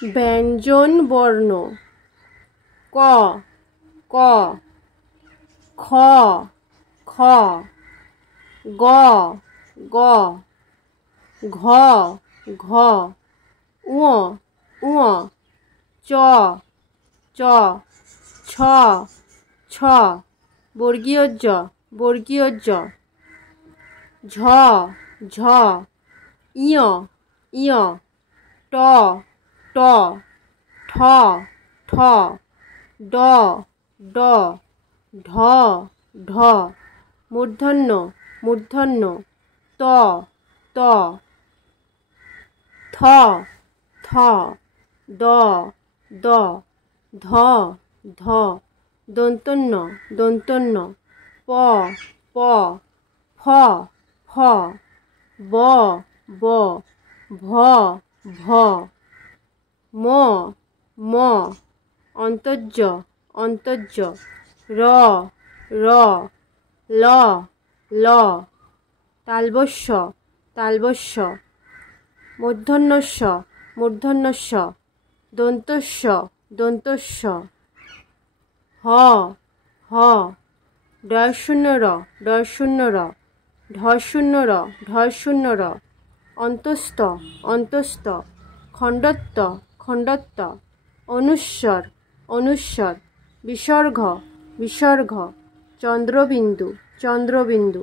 ব্যঞ্জন বর্ণ ক ক খ খ গ গ ঘ ঘ ঙ ঙ চ চ ছ ছ বর্গীয় জ বর্গীয় জ ঝ ঝ ইয় ইয় ট ট ঠ ঠ ড ড ঢ ঢ মূর্ধন্য মূর্ধন্য ত ত থ থ দ দ ধ ধ দন্তন্য দন্তন্য প প ফ ফ ব ব ভ ভ ম ম অন্তর্য অন্তর্য র র ল ল তালবস্য তালবস্য মূর্ধন্যস্য মূর্ধন্যস্য দন্তস্য দন্তস্য হ হ ডয়শূন্য র ডয়শূন্য র ঢশূন্য র ঢশূন্য র অন্তস্থ অন্তস্থ খণ্ডত্ব খণ্ডত্ব অনুস্বর অনুস্বর বিসর্গ বিসর্গ চন্দ্রবিন্দু চন্দ্রবিন্দু